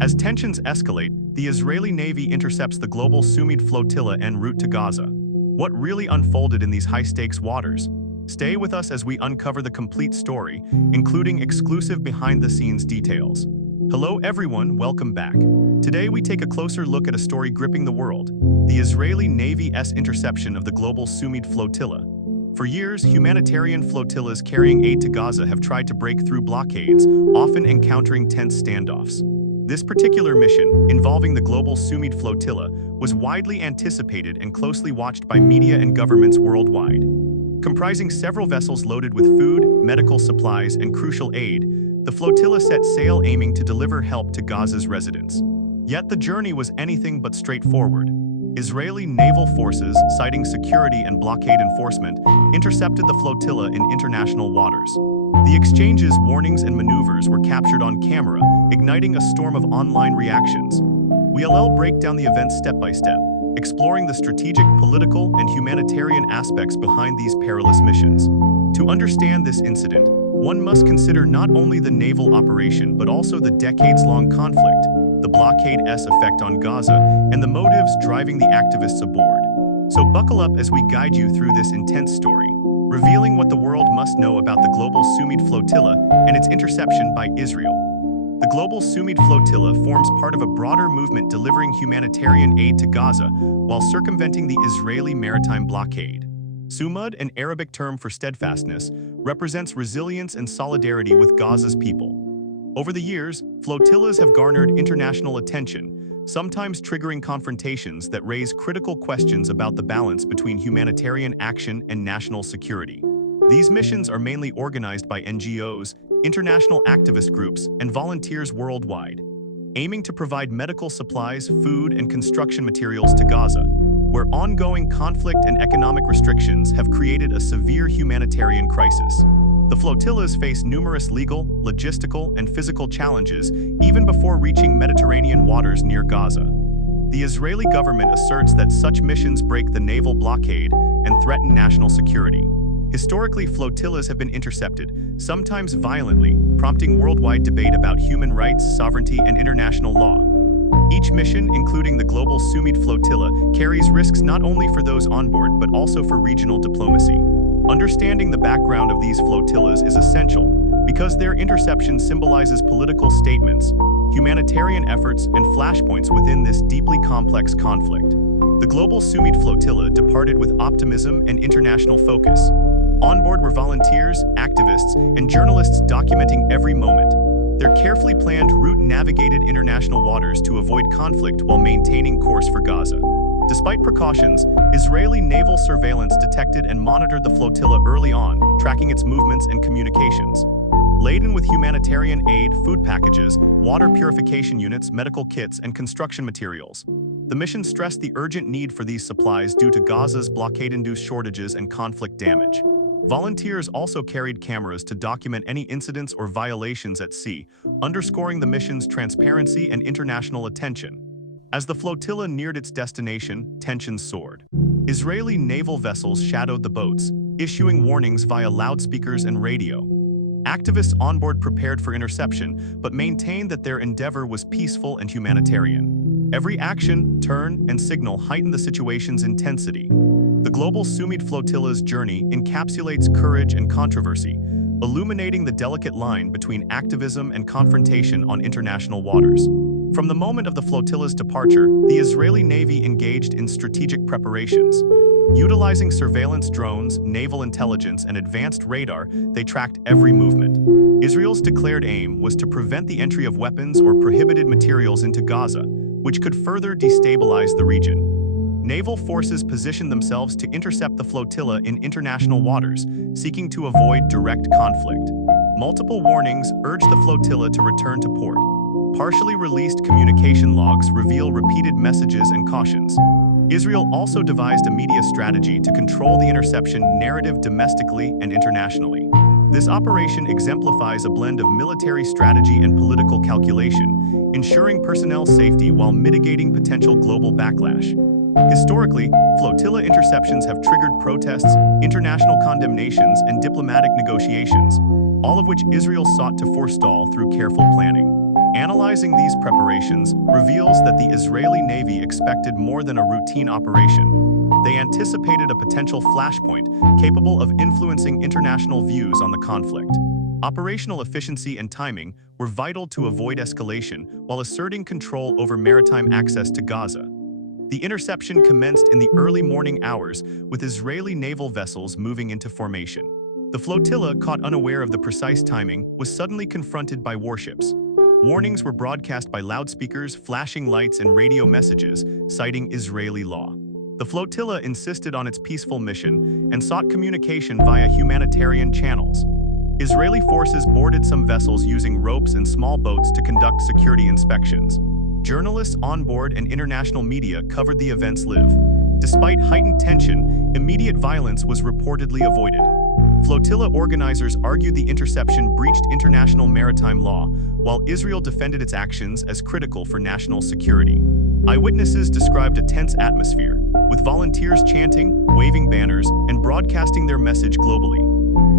As tensions escalate, the Israeli Navy intercepts the Global Sumud Flotilla en route to Gaza. What really unfolded in these high-stakes waters? Stay with us as we uncover the complete story, including exclusive behind-the-scenes details. Hello everyone, welcome back. Today we take a closer look at a story gripping the world, the Israeli Navy's interception of the Global Sumud Flotilla. For years, humanitarian flotillas carrying aid to Gaza have tried to break through blockades, often encountering tense standoffs. This particular mission, involving the Global Sumud Flotilla, was widely anticipated and closely watched by media and governments worldwide. Comprising several vessels loaded with food, medical supplies, and crucial aid, the flotilla set sail aiming to deliver help to Gaza's residents. Yet the journey was anything but straightforward. Israeli naval forces, citing security and blockade enforcement, intercepted the flotilla in international waters. The exchanges, warnings, and maneuvers were captured on camera, igniting a storm of online reactions. We'll break down the events step by step, exploring the strategic, political, and humanitarian aspects behind these perilous missions. To understand this incident, one must consider not only the naval operation but also the decades-long conflict, the blockade's effect on Gaza, and the motives driving the activists aboard. So buckle up as we guide you through this intense story, revealing what the world must know about the Global Sumud Flotilla and its interception by Israel. The Global Sumud Flotilla forms part of a broader movement delivering humanitarian aid to Gaza while circumventing the Israeli maritime blockade. Sumud, an Arabic term for steadfastness, represents resilience and solidarity with Gaza's people. Over the years, flotillas have garnered international attention, sometimes triggering confrontations that raise critical questions about the balance between humanitarian action and national security. These missions are mainly organized by NGOs, international activist groups, and volunteers worldwide, aiming to provide medical supplies, food, and construction materials to Gaza, where ongoing conflict and economic restrictions have created a severe humanitarian crisis. The flotillas face numerous legal, logistical, and physical challenges even before reaching Mediterranean waters near Gaza. The Israeli government asserts that such missions break the naval blockade and threaten national security. Historically, flotillas have been intercepted, sometimes violently, prompting worldwide debate about human rights, sovereignty, and international law. Each mission, including the Global Sumud Flotilla, carries risks not only for those on board but also for regional diplomacy. Understanding the background of these flotillas is essential because their interception symbolizes political statements, humanitarian efforts, and flashpoints within this deeply complex conflict. The Global Sumud Flotilla departed with optimism and international focus. On board were volunteers, activists, and journalists documenting every moment. Their carefully planned route navigated international waters to avoid conflict while maintaining course for Gaza. Despite precautions, Israeli naval surveillance detected and monitored the flotilla early on, tracking its movements and communications. Laden with humanitarian aid, food packages, water purification units, medical kits, and construction materials, the mission stressed the urgent need for these supplies due to Gaza's blockade-induced shortages and conflict damage. Volunteers also carried cameras to document any incidents or violations at sea, underscoring the mission's transparency and international attention. As the flotilla neared its destination, tensions soared. Israeli naval vessels shadowed the boats, issuing warnings via loudspeakers and radio. Activists on board prepared for interception, but maintained that their endeavor was peaceful and humanitarian. Every action, turn, and signal heightened the situation's intensity. The Global Sumud Flotilla's journey encapsulates courage and controversy, illuminating the delicate line between activism and confrontation on international waters. From the moment of the flotilla's departure, the Israeli Navy engaged in strategic preparations. Utilizing surveillance drones, naval intelligence, and advanced radar, they tracked every movement. Israel's declared aim was to prevent the entry of weapons or prohibited materials into Gaza, which could further destabilize the region. Naval forces positioned themselves to intercept the flotilla in international waters, seeking to avoid direct conflict. Multiple warnings urged the flotilla to return to port. Partially released communication logs reveal repeated messages and cautions. Israel also devised a media strategy to control the interception narrative domestically and internationally. This operation exemplifies a blend of military strategy and political calculation, ensuring personnel safety while mitigating potential global backlash. Historically, flotilla interceptions have triggered protests, international condemnations, and diplomatic negotiations, all of which Israel sought to forestall through careful planning. Analyzing these preparations reveals that the Israeli Navy expected more than a routine operation. They anticipated a potential flashpoint capable of influencing international views on the conflict. Operational efficiency and timing were vital to avoid escalation while asserting control over maritime access to Gaza. The interception commenced in the early morning hours, with Israeli naval vessels moving into formation. The flotilla, caught unaware of the precise timing, was suddenly confronted by warships. Warnings were broadcast by loudspeakers, flashing lights, and radio messages, citing Israeli law. The flotilla insisted on its peaceful mission and sought communication via humanitarian channels. Israeli forces boarded some vessels using ropes and small boats to conduct security inspections. Journalists on board and international media covered the events live. Despite heightened tension, immediate violence was reportedly avoided. Flotilla organizers argued the interception breached international maritime law, while Israel defended its actions as critical for national security. Eyewitnesses described a tense atmosphere, with volunteers chanting, waving banners, and broadcasting their message globally.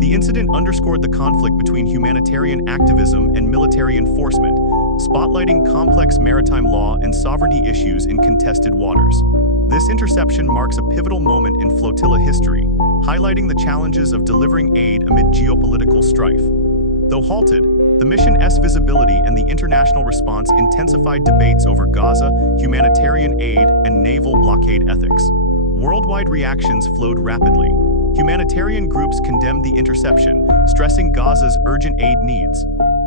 The incident underscored the conflict between humanitarian activism and military enforcement, spotlighting complex maritime law and sovereignty issues in contested waters. This interception marks a pivotal moment in flotilla history, highlighting the challenges of delivering aid amid geopolitical strife. Though halted, the mission's visibility and the international response intensified debates over Gaza, humanitarian aid, and naval blockade ethics. Worldwide reactions flowed rapidly. Humanitarian groups condemned the interception, stressing Gaza's urgent aid needs.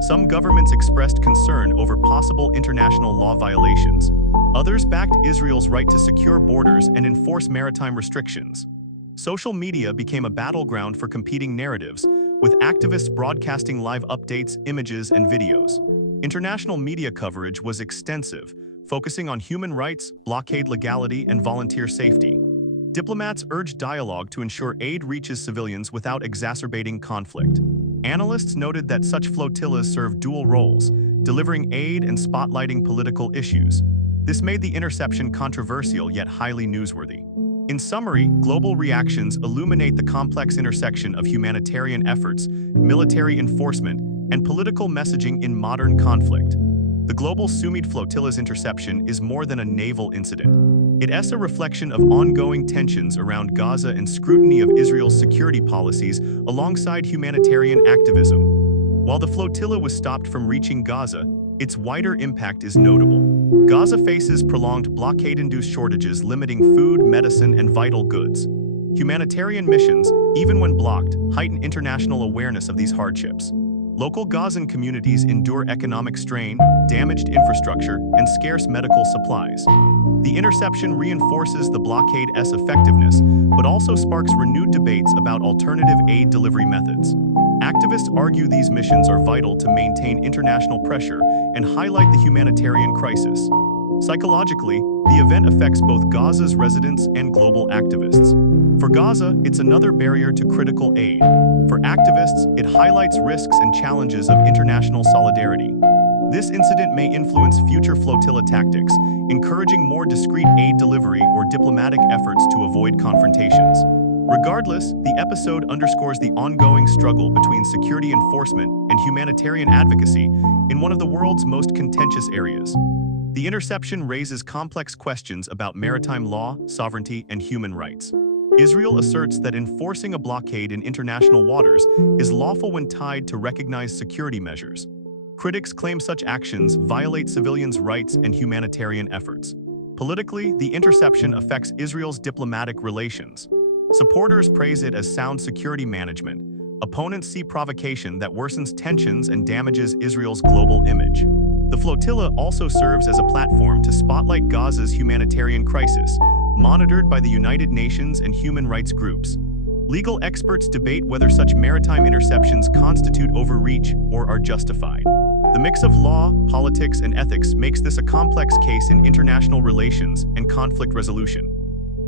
Some governments expressed concern over possible international law violations. Others backed Israel's right to secure borders and enforce maritime restrictions. Social media became a battleground for competing narratives, with activists broadcasting live updates, images, and videos. International media coverage was extensive, focusing on human rights, blockade legality, and volunteer safety. Diplomats urged dialogue to ensure aid reaches civilians without exacerbating conflict. Analysts noted that such flotillas serve dual roles, delivering aid and spotlighting political issues. This made the interception controversial yet highly newsworthy. In summary, global reactions illuminate the complex intersection of humanitarian efforts, military enforcement, and political messaging in modern conflict. The Global Sumud Flotilla's interception is more than a naval incident. It is a reflection of ongoing tensions around Gaza and scrutiny of Israel's security policies alongside humanitarian activism. While the flotilla was stopped from reaching Gaza, its wider impact is notable. Gaza faces prolonged blockade-induced shortages limiting food, medicine, and vital goods. Humanitarian missions, even when blocked, heighten international awareness of these hardships. Local Gazan communities endure economic strain, damaged infrastructure, and scarce medical supplies. The interception reinforces the blockade's effectiveness, but also sparks renewed debates about alternative aid delivery methods. Activists argue these missions are vital to maintain international pressure and highlight the humanitarian crisis. Psychologically, the event affects both Gaza's residents and global activists. For Gaza, it's another barrier to critical aid. For activists, it highlights risks and challenges of international solidarity. This incident may influence future flotilla tactics, encouraging more discreet aid delivery or diplomatic efforts to avoid confrontations. Regardless, the episode underscores the ongoing struggle between security enforcement and humanitarian advocacy in one of the world's most contentious areas. The interception raises complex questions about maritime law, sovereignty, and human rights. Israel asserts that enforcing a blockade in international waters is lawful when tied to recognized security measures. Critics claim such actions violate civilians' rights and humanitarian efforts. Politically, the interception affects Israel's diplomatic relations. Supporters praise it as sound security management. Opponents see provocation that worsens tensions and damages Israel's global image. The flotilla also serves as a platform to spotlight Gaza's humanitarian crisis, monitored by the United Nations and human rights groups. Legal experts debate whether such maritime interceptions constitute overreach or are justified. The mix of law, politics, and ethics makes this a complex case in international relations and conflict resolution.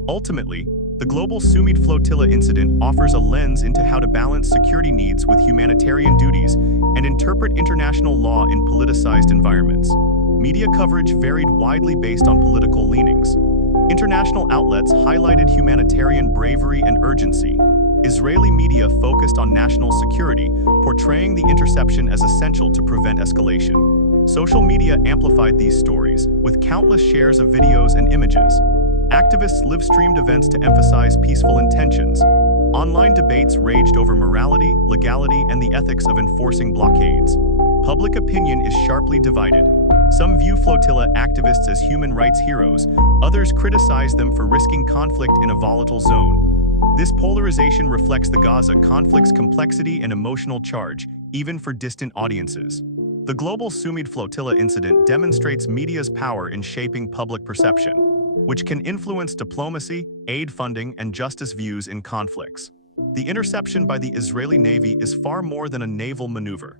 Ultimately, the Global Sumud Flotilla incident offers a lens into how to balance security needs with humanitarian duties and interpret international law in politicized environments. Media coverage varied widely based on political leanings. International outlets highlighted humanitarian bravery and urgency. Israeli media focused on national security, portraying the interception as essential to prevent escalation. Social media amplified these stories, with countless shares of videos and images. Activists live-streamed events to emphasize peaceful intentions. Online debates raged over morality, legality, and the ethics of enforcing blockades. Public opinion is sharply divided. Some view flotilla activists as human rights heroes, others criticize them for risking conflict in a volatile zone. This polarization reflects the Gaza conflict's complexity and emotional charge, even for distant audiences. The Global Sumud Flotilla incident demonstrates media's power in shaping public perception, which can influence diplomacy, aid funding, and justice views in conflicts. The interception by the Israeli Navy is far more than a naval maneuver.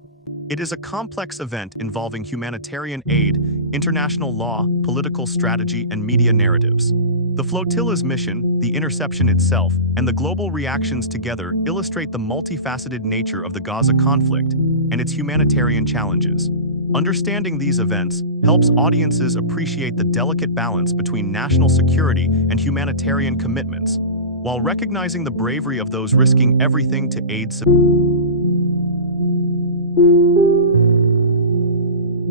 It is a complex event involving humanitarian aid, international law, political strategy, and media narratives. The flotilla's mission, the interception itself, and the global reactions together illustrate the multifaceted nature of the Gaza conflict and its humanitarian challenges. Understanding these events helps audiences appreciate the delicate balance between national security and humanitarian commitments, while recognizing the bravery of those risking everything to aid civilians.